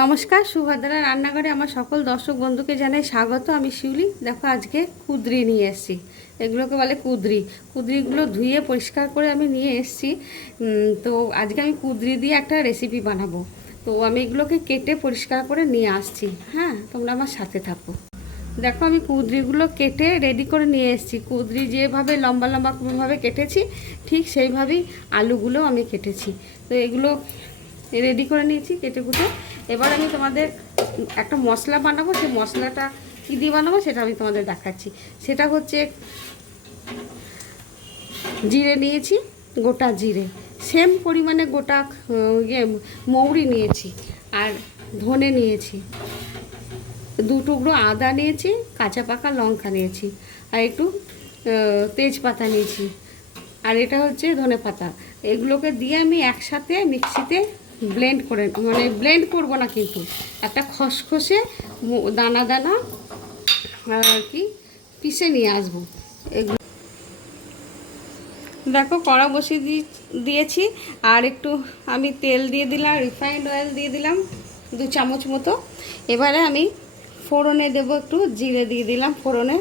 নমস্কার, সুভদ্রা রান্নাঘরে আমার সকল দর্শক বন্ধুকে জানাই স্বাগত। আমি শিউলি। দেখো, আজকে কুঁদরি নিয়ে এসেছি। এগুলোকে বলে কুঁদরি। কুঁদরিগুলো ধুয়ে পরিষ্কার করে আমি নিয়ে এসেছি। তো আজকে আমি কুঁদরি দিয়ে একটা রেসিপি বানাবো। তো আমি এগুলোকে কেটে পরিষ্কার করে নিয়ে আসছি। হ্যাঁ, তোমরা আমার সাথে থাকো। দেখো, আমি কুঁদরিগুলো কেটে রেডি করে নিয়ে এসেছি। কুঁদরি যেভাবে লম্বা লম্বাভাবে কেটেছি, ঠিক সেইভাবেই আলুগুলো আমি কেটেছি। তো এগুলো রেডি করে নিয়েছি কেটে কুটে। এবার আমি তোমাদের একটা মশলা বানাবো। সেই মশলাটা কী দিয়ে বানাবো সেটা আমি তোমাদের দেখাচ্ছি। সেটা হচ্ছে জিরে নিয়েছি, গোটা জিরে, সেম পরিমাণে গোটা মৌরি নিয়েছি, আর ধনে নিয়েছি, 2 টুকরো আদা নিয়েছি, কাঁচা পাকা লঙ্কা নিয়েছি, আর একটু তেজপাতা নিয়েছি, আর এটা হচ্ছে ধনে পাতা। এগুলোকে দিয়ে আমি একসাথে মিক্সিতে ব্লেন্ড করে, মানে ব্লেন্ড করবো না, কিন্তু একটা খসখসে দানা দানা আর কি পিষে নিয়ে আসবো। এগুলো দেখো, কড়া বসিয়ে দিয়েছি, আর একটু আমি তেল দিয়ে দিলাম, রিফাইন্ড অয়েল দিয়ে দিলাম 2 চামচ মতো। এবারে আমি ফোড়নে দেব, একটু জিরে দিয়ে দিলাম ফোড়নে,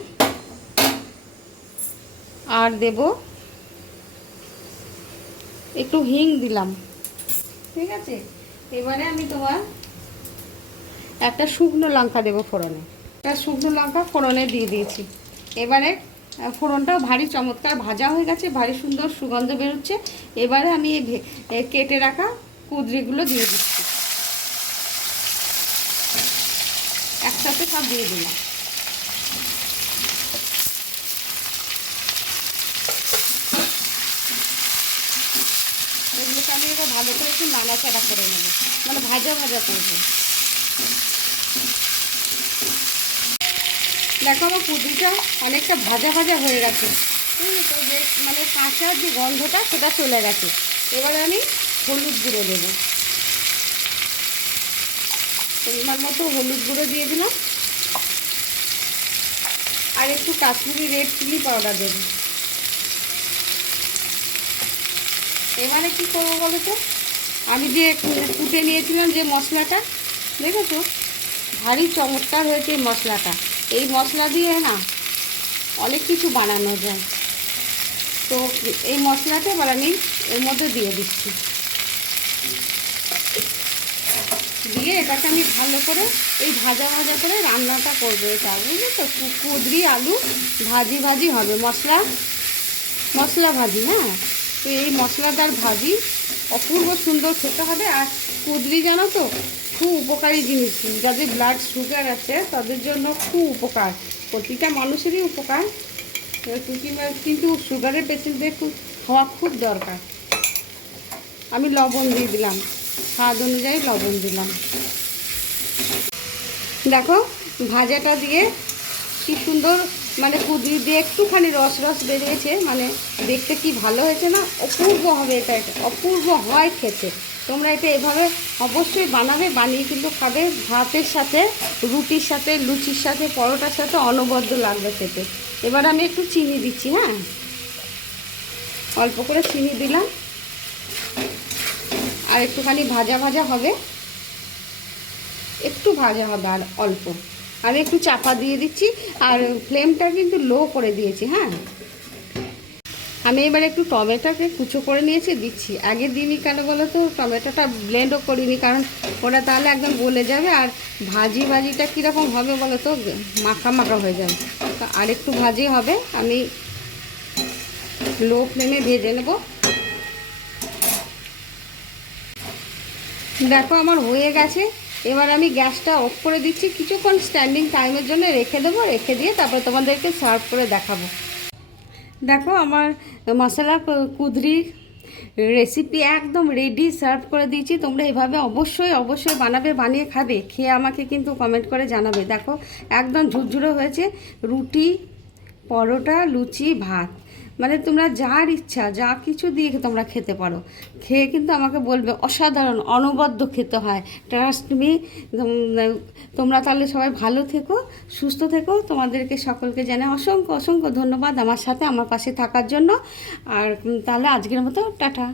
আর দেব একটু হিং দিলাম। ঠিক আছে, এবারে আমি তোমার একটা শুকনো লঙ্কা দেবো ফোড়নে। একটা শুকনো লঙ্কা ফোড়নে দিয়ে দিয়েছি। এবারে ফোড়নটাও ভারী চমৎকার ভাজা হয়ে গেছে, ভারী সুন্দর সুগন্ধ বেরোচ্ছে। এবারে আমি কেটে রাখা কুঁদরিগুলো দিয়ে দিচ্ছি, একসাথে সব দিয়ে দিলাম। এগুলোকে আমি এবার ভালো করে একটু নাড়াচাড়া করে নেব, মানে ভাজা ভাজা করবো। দেখো, আমার কুঁদরিটা অনেকটা ভাজা ভাজা হয়ে গেছে। তো যে মানে কাঁচার যে গন্ধটা সেটা চলে গেছে। এবারে আমি হলুদ গুঁড়ো দেবো, পরিমাণ মতো হলুদ গুঁড়ো দিয়ে দিলাম, আর একটু কাশ্মীরি রেড চিলি পাউডার দেবো। এবারে কী করবো বলো তো, আমি যে কুটে নিয়েছিলাম যে মশলাটা, দেখেছো ভারী চমৎকার হয়েছে এই মশলাটা। এই মশলা দিয়ে না অনেক কিছু বানানো যায়। তো এই মশলাটা এবার আমি এর মধ্যে দিয়ে দিচ্ছি, দিয়ে এটাকে আমি ভালো করে এই ভাজা ভাজা করে রান্নাটা করবো। এটা বুঝলি তো, কুঁদরি আলু ভাজি ভাজি হবে, মশলা ভাজি। হ্যাঁ, তো এই মশলাদার ভাজি অপূর্ব সুন্দর খেতে হবে। আর কুঁদরি জানো তো, খুব উপকারী জিনিস। যাদের ব্লাড সুগার আছে তাদের জন্য খুব উপকার, প্রতিটা মানুষেরই উপকার, কিন্তু সুগারের পেশেন্টদের খাওয়া খুব দরকার। আমি লবণ দিয়ে দিলাম, স্বাদ অনুযায়ী লবণ দিলাম। দেখো, ভাজাটা দিয়ে কি সুন্দর, মানে কুঁদরি দিয়ে একটুখানি রস রস বেরিয়েছে, মানে দেখতে কি ভালো হয়েছে না? অপূর্ব হবে এটা, অপূর্ব হয় খেতে। তোমরা এটা এভাবে অবশ্যই বানাবে, বানিয়ে কিন্তু খাবে। ভাতের সাথে, রুটির সাথে, লুচির সাথে, পরোটার সাথে অনবদ্য লাগবে খেতে। এবার আমি একটু চিনি দিচ্ছি। হ্যাঁ, অল্প করে চিনি দিলাম, আর একটুখানি ভাজা ভাজা হবে, একটু ভাজা হবে আর অল্প। আমি একটু চাপা দিয়ে দিচ্ছি, আর ফ্লেমটা কিন্তু লো করে দিয়েছি। হ্যাঁ, আমি এবার একটু টমেটোকে কুচো করে নিয়েছি, দিচ্ছি। আগে দিইনি কেন বলো তো, টমেটোটা ব্লেন্ডও করিনি, কারণ ওটা তাহলে একদম গলে যাবে, আর ভাজিটা কীরকম হবে বলো তো, মাখা মাখা হয়ে যাবে। তো আর একটু ভাজি হবে, আমি লো ফ্লেমে ভেজে নেব। দেখো, আমার হয়ে গেছে। এবার আমি গ্যাসটা অফ করে দিচ্ছি, কিছুক্ষণ স্ট্যান্ডিং টাইমের জন্য রেখে দেবো। রেখে দিয়ে তারপরে তোমাদেরকে সার্ভ করে দেখাবো। দেখো, আমার মশলা কুঁদরি রেসিপি একদম রেডি, সার্ভ করে দিয়েছি। তোমরা এভাবে অবশ্যই অবশ্যই বানাবে, বানিয়ে খাবে, খেয়ে আমাকে কিন্তু কমেন্ট করে জানাবে। দেখো, একদম ঝুরঝুরে হয়েছে। রুটি, পরোটা, লুচি, ভাত, মানে তোমরা যার ইচ্ছা যা কিছু দিয়ে তোমরা খেতে পারো। খেয়ে কিন্তু আমাকে বলবে অসাধারণ, অনবদ্য খেতে হয়, ট্রাস্ট মি। তোমরা তাহলে সবাই ভালো থেকো, সুস্থ থেকো। তোমাদেরকে সকলকে জানাই অসংখ্য অসংখ্য ধন্যবাদ আমার সাথে, আমার পাশে থাকার জন্য। আর তাহলে আজকের মতো টাটা।